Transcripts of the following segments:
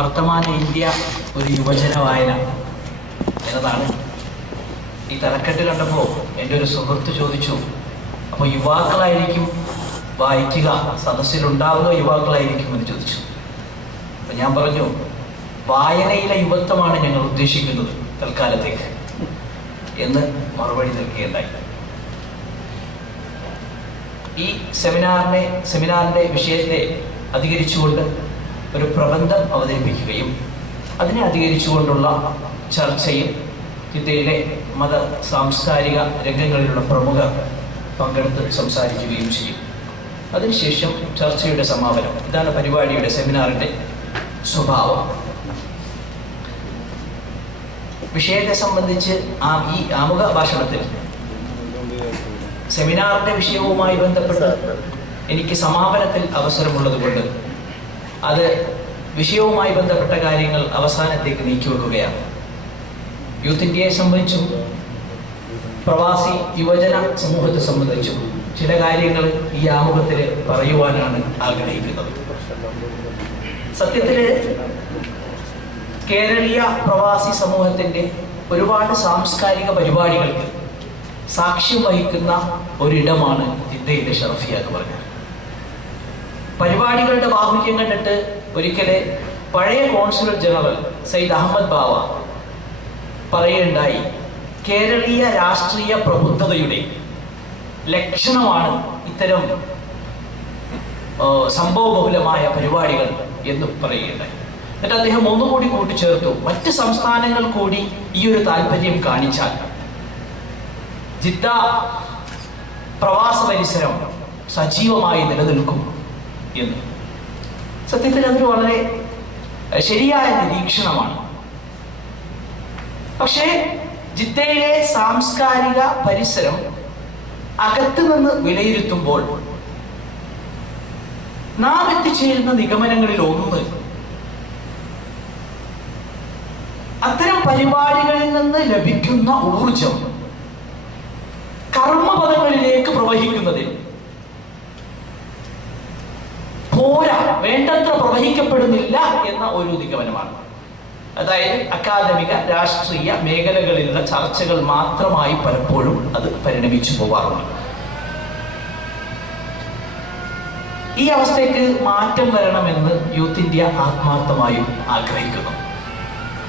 വർത്തമാന ഇന്ത്യ ഒരു യുവജന വായന എന്നതാണ്. ഈ തലക്കെട്ട് കണ്ടപ്പോൾ എൻ്റെ ഒരു സുഹൃത്ത് ചോദിച്ചു, അപ്പോൾ യുവാക്കളായിരിക്കും വായിക്കുക, സദസ്സിലുണ്ടാവുക യുവാക്കളായിരിക്കും എന്ന് ചോദിച്ചു. അപ്പം ഞാൻ പറഞ്ഞു, വായനയിലെ യുവത്വമാണ് ഞങ്ങൾ ഉദ്ദേശിക്കുന്നത് തൽക്കാലത്തേക്ക് എന്ന് മറുപടി നൽകുകയുണ്ടായി. ഈ സെമിനാറിൻ്റെ വിഷയത്തെ അധികരിച്ചുകൊണ്ട് ഒരു പ്രബന്ധം അവതരിപ്പിക്കുകയും അതിനെ അധികരിച്ചുകൊണ്ടുള്ള ചർച്ചയും ജിദ്ദയിലെ മത സാംസ്കാരിക രംഗങ്ങളിലുള്ള പ്രമുഖർ പങ്കെടുത്ത് സംസാരിക്കുകയും ചെയ്യും. അതിനുശേഷം ചർച്ചയുടെ സമാപനം. ഇതാണ് പരിപാടിയുടെ, സെമിനാറിൻ്റെ സ്വഭാവം. വിഷയത്തെ സംബന്ധിച്ച് ഈ ആമുഖ ഭാഷണത്തിൽ സെമിനാറിൻ്റെ വിഷയവുമായി ബന്ധപ്പെട്ട് എനിക്ക് സമാപനത്തിൽ അവസരമുള്ളത് കൊണ്ട് അത് വിഷയവുമായി ബന്ധപ്പെട്ട കാര്യങ്ങൾ അവസാനത്തേക്ക് നീക്കിവെക്കുകയാണ്. യൂത്ത് ഇന്ത്യയെ സംബന്ധിച്ചും പ്രവാസി യുവജന സമൂഹത്തെ സംബന്ധിച്ചും ചില കാര്യങ്ങൾ ഈ ആമുഖത്തിൽ പറയുവാനാണ് ആഗ്രഹിക്കുന്നത്. സത്യത്തിൽ കേരളീയ പ്രവാസി സമൂഹത്തിൻ്റെ ഒരുപാട് സാംസ്കാരിക പരിപാടികൾക്ക് സാക്ഷ്യം വഹിക്കുന്ന ഒരിടമാണ് ജിദ്ദയിലെ ഷറഫിയ എന്ന് പറഞ്ഞത്. പരിപാടികളുടെ ബാഹുല്യം കണ്ടിട്ട് ഒരിക്കലെ പഴയ കോൺസുലർ ജനറൽ സയ്യിദ് അഹമ്മദ് ബാവ പറയുകയുണ്ടായി, കേരളീയ രാഷ്ട്രീയ പ്രബുദ്ധതയുടെ ലക്ഷണമാണ് ഇത്തരം സംഭവബഹുലമായ പരിപാടികൾ എന്ന് പറയുകയുണ്ടായി. എന്നിട്ട് അദ്ദേഹം ഒന്നുകൂടി കൂട്ടിച്ചേർത്തു, മറ്റ് സംസ്ഥാനങ്ങൾ കൂടി ഈ ഒരു താല്പര്യം കാണിച്ചാൽ ജിദ്ദ പ്രവാസ പരിസരം സജീവമായി നിലനിൽക്കും എന്ന്. സത്യത്തിൽ അതൊരു വളരെ ശരിയായ നിരീക്ഷണമാണ്. പക്ഷേ ജിദ്ദയിലെ സാംസ്കാരിക പരിസരം അകത്തു നിന്ന് വിലയിരുത്തുമ്പോൾ നാം എത്തിച്ചേരുന്ന നിഗമനങ്ങളിൽ ഒന്ന്, അത്തരം പരിപാടികളിൽ നിന്ന് ലഭിക്കുന്ന ഊർജം കർമ്മപദങ്ങളിലേക്ക് പ്രവഹിക്കുന്നതിൽ പോരാ, വേണ്ടത്ര പ്രവഹിക്കപ്പെടുന്നില്ല എന്ന ഒരു നിഗമനമാണ്. അതായത് അക്കാദമിക രാഷ്ട്രീയ മേഖലകളിലുള്ള ചർച്ചകൾ മാത്രമായി പലപ്പോഴും അത് പരിണമിച്ചു പോവാറുണ്ട്. ഈ അവസ്ഥയ്ക്ക് മാറ്റം വരണമെന്ന് യൂത്ത് ഇന്ത്യ ആത്മാർത്ഥമായും ആഗ്രഹിക്കുന്നു.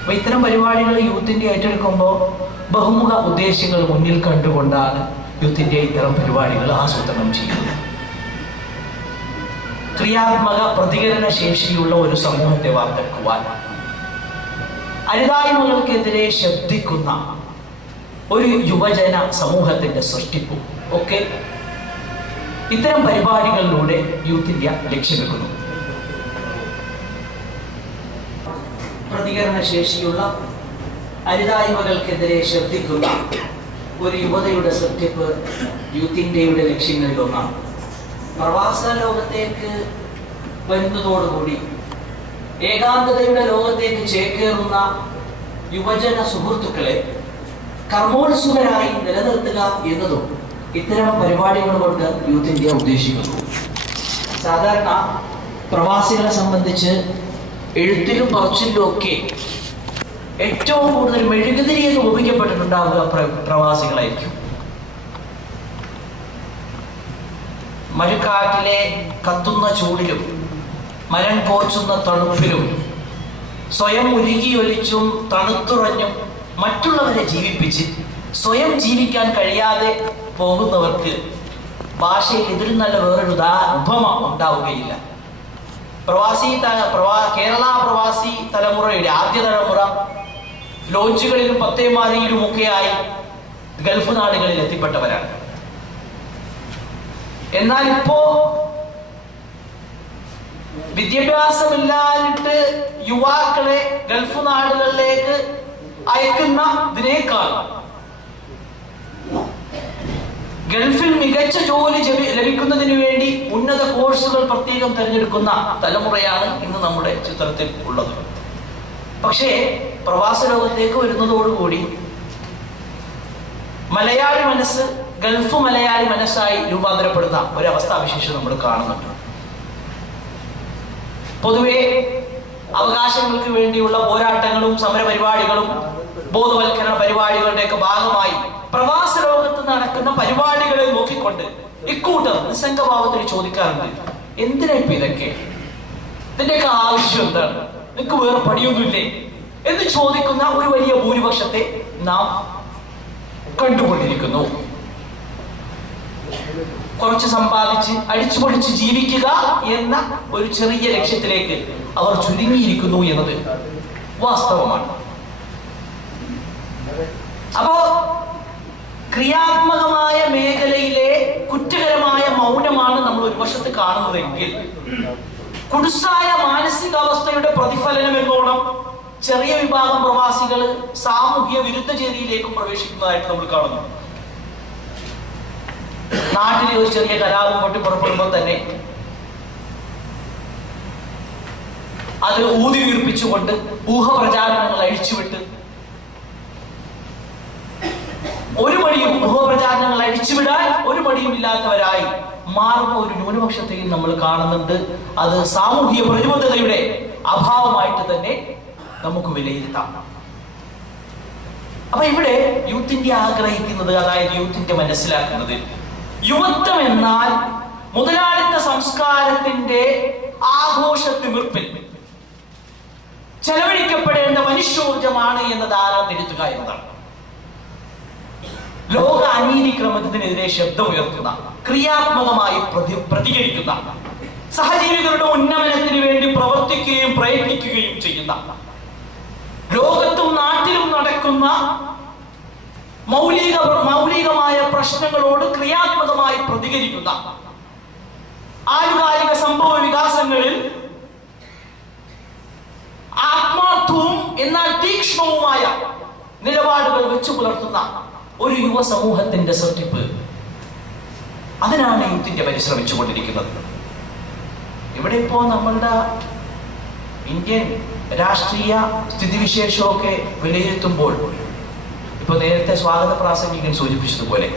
അപ്പൊ ഇത്തരം പരിപാടികൾ യൂത്ത് ഇന്ത്യ ഏറ്റെടുക്കുമ്പോൾ ബഹുമുഖ ഉദ്ദേശ്യങ്ങൾ മുന്നിൽ കണ്ടുകൊണ്ടാണ് യൂത്ത് ഇന്ത്യ ഇത്തരം പരിപാടികൾ ആസൂത്രണം ചെയ്യുന്നത്. ക്രിയാത്മക പ്രതികരണ ശേഷിയുള്ള ഒരു സമൂഹത്തെ വാർത്തെടുക്കുവാൻ, അരുതായ്മകൾക്കെതിരെ ശബ്ദിക്കുന്ന ഒരു യുവജന സമൂഹത്തിന്റെ സൃഷ്ടിപ്പും ഒക്കെ ഇത്തരം പരിപാടികളിലൂടെ യൂത്ത് ഇന്ത്യ ലക്ഷ്യമിടുന്നു. പ്രതികരണ ശേഷിയുള്ള അരുതായ്മകൾക്കെതിരെ ശബ്ദിക്കുന്ന ഒരു യുവതയുടെ സൃഷ്ടിപ്പ് യൂത്ത് ഇന്ത്യയുടെ ലക്ഷ്യങ്ങളിൽ ഒന്നാണ്. പ്രവാസ ലോകത്തേക്ക് വരുന്നതോടുകൂടി ഏകാന്തതയുടെ ലോകത്തേക്ക് ചേക്കേറുന്ന യുവജന സുഹൃത്തുക്കളെ കർമ്മോത്സുകരായി നിലനിർത്തുക എന്നതും ഇത്തരം പരിപാടികൾ കൊണ്ട് യൂത്ത് ഇന്ത്യ ഉദ്ദേശിക്കുന്നു. സാധാരണ പ്രവാസികളെ സംബന്ധിച്ച് എഴുത്തിലും പറച്ചിലും ഒക്കെ ഏറ്റവും കൂടുതൽ മെഴുകുതിരിയെന്ന് ഉപയോഗിക്കപ്പെട്ടിട്ടുണ്ടാവുക പ്രവാസികളായിരിക്കും. മരുക്കാട്ടിലെ കത്തുന്ന ചൂടിലും മരം കോച്ചുന്ന തണുപ്പിലും സ്വയം ഉരുകിയൊലിച്ചും തണുത്തുറഞ്ഞും മറ്റുള്ളവരെ ജീവിപ്പിച്ച് സ്വയം ജീവിക്കാൻ കഴിയാതെ പോകുന്നവർക്ക് ഭാഷയിൽ ഇതിൽ നല്ല വേറൊരു ഉപമ ഉണ്ടാവുകയില്ല. കേരള പ്രവാസി തലമുറയുടെ ആദ്യ തലമുറ ലോഡ്ജുകളിലും പത്തേമാരിയിലുമൊക്കെയായി ഗൾഫ് നാടുകളിൽ എത്തിപ്പെട്ടവരാണ്. എന്നാൽ ഇപ്പോ വിദ്യാഭ്യാസമില്ലാതിട്ട് യുവാക്കളെ ഗൾഫ് നാടുകളിലേക്ക് അയക്കുന്നതിനേക്കാൾ ഗൾഫിൽ മികച്ച ജോലി ലഭിക്കുന്നതിന് വേണ്ടി ഉന്നത കോഴ്സുകൾ പ്രത്യേകം തിരഞ്ഞെടുക്കുന്ന തലമുറയാണ് ഇന്ന് നമ്മുടെ ചിത്രത്തിൽ ഉള്ളത്. പക്ഷേ പ്രവാസ ലോകത്തേക്ക് വരുന്നതോടുകൂടി മലയാളി മനസ്സ് ഗൾഫ് മലയാളി മനസ്സായി രൂപാന്തരപ്പെടുന്ന ഒരവസ്ഥാവിശേഷം നമ്മൾ കാണുന്നുണ്ട്. പൊതുവെ അവകാശങ്ങൾക്ക് വേണ്ടിയുള്ള പോരാട്ടങ്ങളും സമരപരിപാടികളും ബോധവൽക്കരണ പരിപാടികളുടെയൊക്കെ ഭാഗമായി പ്രവാസ ലോകത്ത് നടക്കുന്ന പരിപാടികളെ നോക്കിക്കൊണ്ട് ഇക്കൂട്ടർ നിസ്സംഗഭാവത്തിൽ ചോദിക്കാറുണ്ട്, എന്തിനാ ഇപ്പൊ ഇതൊക്കെ, ഇതിന്റെയൊക്കെ ആവശ്യം എന്താണ്, നിനക്ക് വേറെ പണിയൊന്നുമില്ലേ എന്ന് ചോദിക്കുന്ന ഒരു വലിയ ഭൂരിപക്ഷത്തെ നാം കണ്ടുകൊണ്ടിരിക്കുന്നു. കുറച്ച് സമ്പാദിച്ച് അടിച്ചുപൊളിച്ച് ജീവിക്കുക എന്ന ഒരു ചെറിയ ലക്ഷ്യത്തിലേക്ക് അവർ ചുരുങ്ങിയിരിക്കുന്നു എന്നത് വാസ്തവമാണ്. അപ്പോ ക്രിയാത്മകമായ മേഖലയിലെ കുറ്റകരമായ മൗനമാണ് നമ്മൾ ഒരു വശത്ത് കാണുന്നതെങ്കിൽ, കുടുസായ മാനസികാവസ്ഥയുടെ പ്രതിഫലനം എന്നോണം ചെറിയ വിഭാഗം പ്രവാസികൾ സാമൂഹ്യ വിരുദ്ധ ചേരിയിലേക്കും പ്രവേശിക്കുന്നതായിട്ട് നമ്മൾ കാണുന്നു. നാട്ടിലെ ഒരു ചെറിയ കലാപം പൊട്ടിപ്പുറപ്പെടുമ്പോൾ തന്നെ അത് ഊതി വീർപ്പിച്ചുകൊണ്ട് ഊഹപ്രചാരണങ്ങൾ അഴിച്ചുവിട്ട് ഊഹപ്രചാരണങ്ങൾ അഴിച്ചുവിടാൻ ഒരു മടിയും ഇല്ലാത്തവരായി മാറുന്ന ഒരു ന്യൂനപക്ഷത്തെയും നമ്മൾ കാണുന്നുണ്ട്. അത് സാമൂഹിക പ്രതിബദ്ധതയുടെ അഭാവമായിട്ട് തന്നെ നമുക്ക് വിലയിരുത്താം. അപ്പൊ ഇവിടെ യൂത്ത് ഇന്ത്യ ആഗ്രഹിക്കുന്നത്, അതായത് യൂത്ത് ഇന്ത്യ മനസ്സിലാക്കുന്നത്, യുവത്വം എന്നാൽ മുതലാളിത്ത സംസ്കാരത്തിന്റെ ആഘോഷത്തിമിർപ്പിൽ ചെലവഴിക്കപ്പെടേണ്ട മനുഷ്യോർജമാണ് എന്ന ധാരണ തിരുത്തുക എന്നതാണ്. ലോക അനീതിക്രമത്തിനെതിരെ ശബ്ദമുയർത്തുന്ന, ക്രിയാത്മകമായി പ്രതികരിക്കുന്ന, സഹജീവികളുടെ ഉന്നമനത്തിന് വേണ്ടി പ്രവർത്തിക്കുകയും പ്രയത്നിക്കുകയും ചെയ്യുന്ന, ലോകത്തും നാട്ടിലും നടക്കുന്ന മൗലികമായ പ്രശ്നങ്ങളോട് ക്രിയാത്മകമായി പ്രതികരിക്കുന്ന, ആനുകാലിക സംഭവ വികാസങ്ങളിൽ ആത്മാർത്ഥവും എന്നാൽ തീക്ഷ്ണവുമായ നിലപാടുകൾ വെച്ചു പുലർത്തുന്ന ഒരു യുവ സമൂഹത്തിന്റെ സൃഷ്ടിപ്പ്, അതിനാണ് യൂത്ത് ഇന്ത്യ പരിശ്രമിച്ചുകൊണ്ടിരിക്കുന്നത്. ഇവിടെ ഇപ്പോ നമ്മളുടെ ഇന്ത്യൻ രാഷ്ട്രീയ സ്ഥിതിവിശേഷമൊക്കെ വിലയിരുത്തുമ്പോൾ, ഇപ്പൊ നേരത്തെ സ്വാഗത പ്രാസംഗികൻ സൂചിപ്പിച്ചതുപോലെ,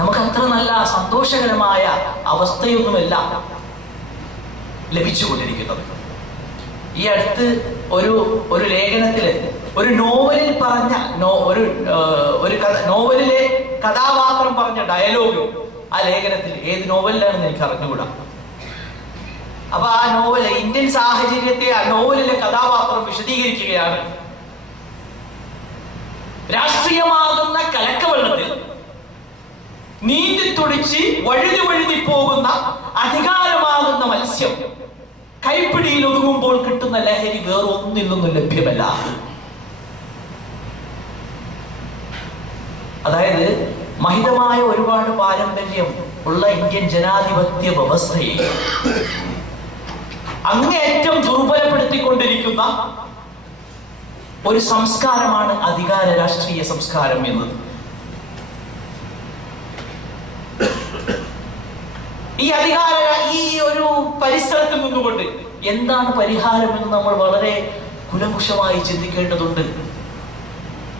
നമുക്ക് അത്ര നല്ല സന്തോഷകരമായ അവസ്ഥയൊന്നുമല്ല ലഭിച്ചുകൊണ്ടിരിക്കുന്നത്. ഈ അടുത്ത് ഒരു ലേഖനത്തില് ഒരു നോവലിൽ പറഞ്ഞ നോവലിലെ കഥാപാത്രം പറഞ്ഞ ഡയലോഗ് ആ ലേഖനത്തിൽ ഏത് നോവലിലാണെന്ന് എനിക്ക് അറിഞ്ഞുകൂടാ. അപ്പൊ ആ നോവല് ഇന്ത്യൻ സാഹചര്യത്തെ ആ നോവലിലെ കഥാപാത്രം വിശദീകരിക്കുകയാണ്. രാഷ്ട്രീയമാകുന്ന കലക്കവെള്ളത്തിൽ നീന്തിത്തുടിച്ച് വഴുതി പോകുന്ന അധികാരമാകുന്ന മത്സ്യം കൈപ്പിടിയിൽ ഒതുങ്ങുമ്പോൾ കിട്ടുന്ന ലഹരി വേറൊന്നിൽ നിന്നും ലഭ്യമല്ല. അതായത് മഹിതമായ ഒരുപാട് പാരമ്പര്യം ഉള്ള ഇന്ത്യൻ ജനാധിപത്യ വ്യവസ്ഥയെ അങ്ങേയറ്റം ദുർബലപ്പെടുത്തിക്കൊണ്ടിരിക്കുന്ന ഒരു സംസ്കാരമാണ് അധികാര രാഷ്ട്രീയ സംസ്കാരം എന്നത്. ഈ ഒരു പരിസരത്തിൽ നിന്നുകൊണ്ട് എന്താണ് പരിഹാരം എന്ന് നമ്മൾ വളരെ കുലകുശമായി ചിന്തിക്കേണ്ടതുണ്ട്.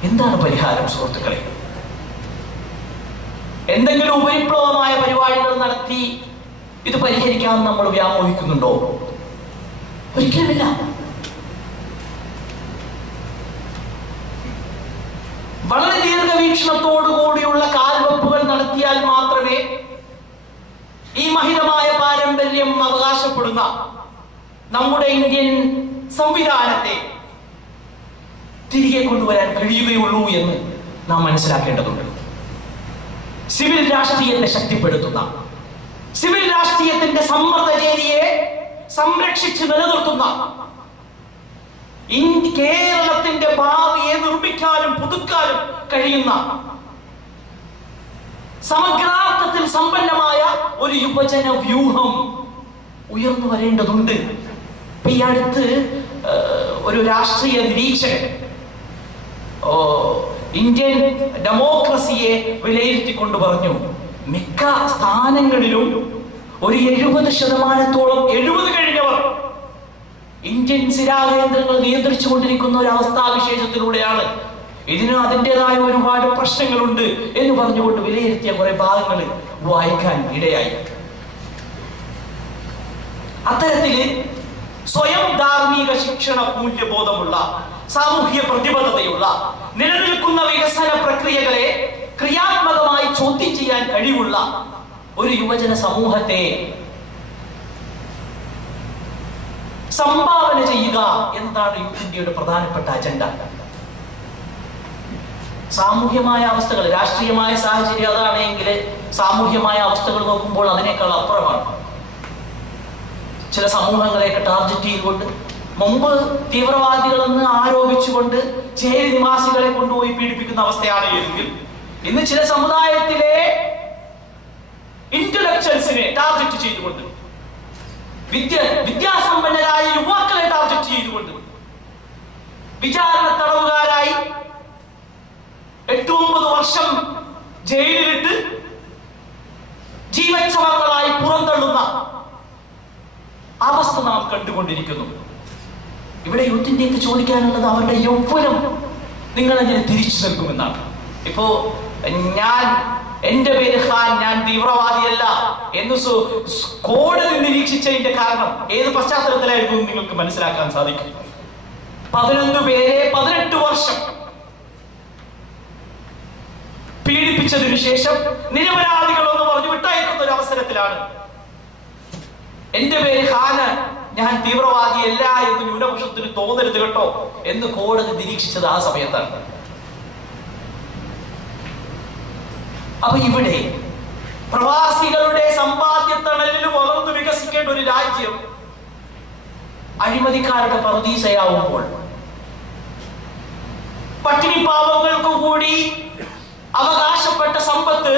എന്താണ് പരിഹാരം സുഹൃത്തുക്കളെ? എന്തെങ്കിലും ഉപരിപ്ലവമായ പരിപാടികൾ നടത്തി ഇത് പരിഹരിക്കാൻ നമ്മൾ വ്യാമോഹിക്കുന്നുണ്ടോ? ഒരിക്കലുമില്ല. വളരെ ദീർഘവീക്ഷണത്തോടുകൂടിയുള്ള കാൽവെപ്പുകൾ നടത്തിയാൽ മാത്രമേ ഈ മഹിതമായ പാരമ്പര്യം അവകാശപ്പെടുന്ന നമ്മുടെ ഇന്ത്യൻ സംവിധാനത്തെ തിരികെ കൊണ്ടുവരാൻ കഴിയുകയുള്ളൂ എന്ന് നാം മനസ്സിലാക്കേണ്ടതുണ്ട്. സിവിൽ രാഷ്ട്രീയത്തെ ശക്തിപ്പെടുത്തുന്ന, സിവിൽ രാഷ്ട്രീയത്തിന്റെ സമ്മർദ്ദചേരിയെ സംരക്ഷിച്ച് നിലനിർത്തുന്ന, കേരളത്തിന്റെ ഭാവിയെ നിർമ്മിക്കാനും പുതുക്കാനും കഴിയുന്ന സമഗ്രാർത്ഥത്തിൽ സമ്പന്നമായ ഒരു യുവജന വ്യൂഹം ഉയർന്നു വരേണ്ടതുണ്ട്. ഈ അടുത്ത് ഒരു രാഷ്ട്രീയ നിരീക്ഷകൻ ഇന്ത്യൻ ഡെമോക്രസിയെ വിലയിരുത്തിക്കൊണ്ട് പറഞ്ഞു, മിക്ക സ്ഥാനങ്ങളിലും ഒരു 70% 70 കഴിഞ്ഞവർ ഇന്ത്യൻ സ്ഥിരാകേന്ദ്രങ്ങൾ നിയന്ത്രിച്ചു കൊണ്ടിരിക്കുന്ന ഒരു അവസ്ഥാവിശേഷത്തിലൂടെയാണ്. ഇതിന് അതിൻ്റെതായ ഒരുപാട് പ്രശ്നങ്ങളുണ്ട് എന്ന് പറഞ്ഞുകൊണ്ട് വിലയിരുത്തിയ കുറെ ഭാഗങ്ങൾ വായിക്കാൻ ഇടയായി. അത്തരത്തില് സ്വയം ധാർമ്മിക ശിക്ഷണ മൂല്യബോധമുള്ള, സാമൂഹ്യ പ്രതിബദ്ധതയുള്ള, നിലനിൽക്കുന്ന വികസന പ്രക്രിയകളെ ക്രിയാത്മകമായി ചോദ്യം ചെയ്യാൻ കഴിവുള്ള ഒരു യുവജന സമൂഹത്തെ സംഭാവന ചെയ്യുക എന്നതാണ് യൂത്ത് ഇന്ത്യയുടെ പ്രധാനപ്പെട്ട അജണ്ട. സാമൂഹ്യമായ അവസ്ഥകൾ, രാഷ്ട്രീയമായ സാഹചര്യം അതാണെങ്കിൽ സാമൂഹ്യമായ അവസ്ഥകൾ നോക്കുമ്പോൾ അതിനേക്കാൾ അപ്പുറമാണ്. ചില സമൂഹങ്ങളെയൊക്കെ ടാർഗറ്റ് ചെയ്തുകൊണ്ട്, മുമ്പ് തീവ്രവാദികളെന്ന് ആരോപിച്ചുകൊണ്ട് ചേരി നിവാസികളെ കൊണ്ടുപോയി പീഡിപ്പിക്കുന്ന അവസ്ഥയാണ് എങ്കിൽ ഇന്ന് ചില സമുദായത്തിലെ ഇന്റലക്ച്വൽസിനെ ടാർഗറ്റ് ചെയ്തുകൊണ്ട്, വിദ്യാസമ്പന്നരായ യുവാക്കളെ ടാർഗറ്റ് ചെയ്തുകൊണ്ട്, വിചാരണ തടവുകാരായി 8-9 വർഷം ജയിലിലിട്ട് ജീവച്ഛവങ്ങളായി പുറന്തള്ളുന്ന അവസ്ഥ നാം കണ്ടുകൊണ്ടിരിക്കുന്നു. ഇവിടെ യൂത്ത് ഇന്ത്യക്ക് ചോദിക്കാനുള്ളത് അവരുടെ യൗവനം നിങ്ങളെങ്ങനെ തിരിച്ചു നൽകുമെന്നാണ്. ഇപ്പോ എന്റെ പേര് ഖാൻ, ഞാൻ തീവ്രവാദിയല്ല എന്ന് കോടതി നിരീക്ഷിച്ചതിന്റെ കാരണം ഏത് പശ്ചാത്തലത്തിലായിരുന്നു നിങ്ങൾക്ക് മനസ്സിലാക്കാൻ സാധിക്കും. 11 പേരെ 18 വർഷം പീഡിപ്പിച്ചതിനു ശേഷം നിരപരാധികളെന്ന് പറഞ്ഞു വിട്ടയക്കുന്ന ഒരു അവസരത്തിലാണ് എന്റെ പേര് ഖാന്, ഞാൻ തീവ്രവാദിയല്ല എന്ന് ന്യൂനപക്ഷത്തിന് തോന്നരുത് കേട്ടോ എന്ന് കോടതി നിരീക്ഷിച്ചത് ആ സമയത്താണ്. അപ്പൊ ഇവിടെ പ്രവാസികളുടെ സമ്പാദ്യത്തണലിൽ വളർന്നു വികസിക്കേണ്ട ഒരു രാജ്യം അഴിമതിക്കാരുടെ പറുദീസയാവുമ്പോൾ, പട്ടിണി പാവങ്ങൾക്ക് കൂടി അവകാശപ്പെട്ട സമ്പത്ത്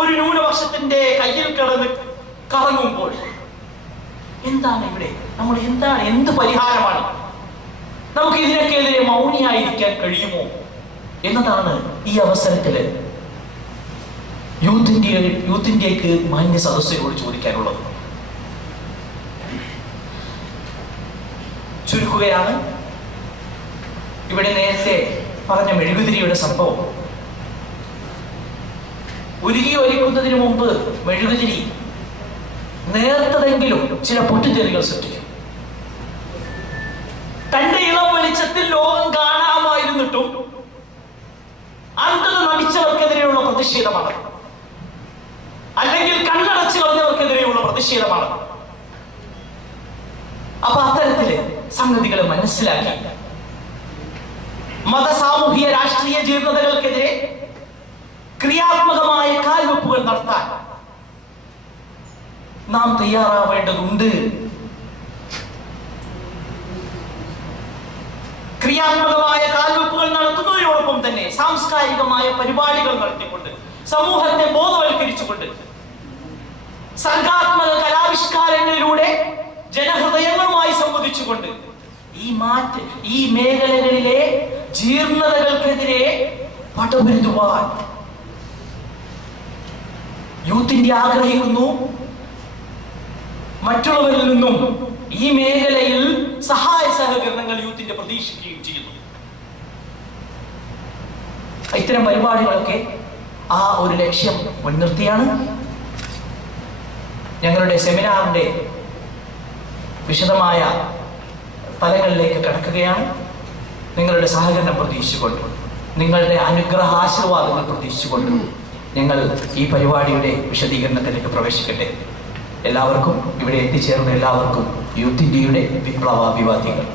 ഒരു ന്യൂനപക്ഷത്തിന്റെ കയ്യിൽ കിടന്ന് കറങ്ങുമ്പോൾ എന്താണ് ഇവിടെ നമ്മൾ എന്ത് പരിഹാരമാണ്? നമുക്ക് ഇതിനൊക്കെതിരെ മൗനിയായിരിക്കാൻ കഴിയുമോ എന്നതാണ് ഈ അവസരത്തില് യൂത്ത് ഇന്ത്യക്ക് മാന്യ സദസ്യരോട് ചോദിക്കാനുള്ളത്. ചുരുക്കുകയാണ്, ഇവിടെ നേരത്തെ പറഞ്ഞ മെഴുകുതിരിയുടെ സംഭവം, ഉരുകി ഒലിക്കുന്നതിന് മുമ്പ് മെഴുകുതിരി നേർത്തതെങ്കിലും ചില പൊട്ടിത്തെറികൾ സൃഷ്ടിക്കും. തന്റെ ഇളം വെളിച്ചത്തിൽ ലോകം കാണാമായിരുന്നിട്ടും അന്ധത നടിച്ചവർക്കെതിരെയുള്ള പ്രതിഷേധമാണ്, അല്ലെങ്കിൽ കണ്ണടച്ചു കളഞ്ഞവർക്കെതിരെയുള്ള പ്രതിഷേധമാണ്. അപ്പൊ അത്തരത്തില് സംഗതികളെ മനസ്സിലാക്കി മത, സാമൂഹിക, രാഷ്ട്രീയ ജീർണതകൾക്കെതിരെ ക്രിയാത്മകമായ കാൽവെപ്പുകൾ നടത്താൻ നാം തയ്യാറാവേണ്ടതുണ്ട്. ക്രിയാത്മകമായ കാൽവെപ്പുകൾ നടത്തുന്നതിനോടൊപ്പം തന്നെ സാംസ്കാരികമായ പരിപാടികൾ നടത്തിക്കൊണ്ട്, സമൂഹത്തെ ബോധവൽക്കരിച്ചുകൊണ്ട്, സർഗാത്മക കലാവിഷ്കാരങ്ങളിലൂടെ ജനഹൃദയങ്ങളുമായി സംവദിച്ചുകൊണ്ട് ഈ മേഖലകളിലെ ജീർണതകൾക്കെതിരെ പടപൊരുതുവാൻ യൂത്ത് ഇന്ത്യ ആഗ്രഹിക്കുന്നു. മറ്റുള്ളവരിൽ നിന്നും ഈ മേഖലയിൽ സഹായ സഹകരണങ്ങൾ യൂത്ത് ഇന്ത്യ പ്രതീക്ഷിക്കുകയും ചെയ്യുന്നു. ഇത്തരം പരിപാടികളൊക്കെ ആ ഒരു ലക്ഷ്യം മുൻനിർത്തിയാണ്. ഞങ്ങളുടെ സെമിനാറിന്റെ വിശദമായ തലങ്ങളിലേക്ക് കടക്കുകയാണ്. നിങ്ങളുടെ സഹകരണം പ്രതീക്ഷിച്ചുകൊണ്ട്, നിങ്ങളുടെ അനുഗ്രഹാശീർവാദങ്ങൾ പ്രതീക്ഷിച്ചുകൊണ്ട് ഞങ്ങൾ ഈ പരിപാടിയുടെ വിശദീകരണത്തിലേക്ക് പ്രവേശിക്കട്ടെ. എല്ലാവർക്കും, ഇവിടെ എത്തിച്ചേർന്ന എല്ലാവർക്കും യൂത്ത് ഇന്ത്യയുടെ വിപ്ലവാഭിവാദ്യങ്ങൾ.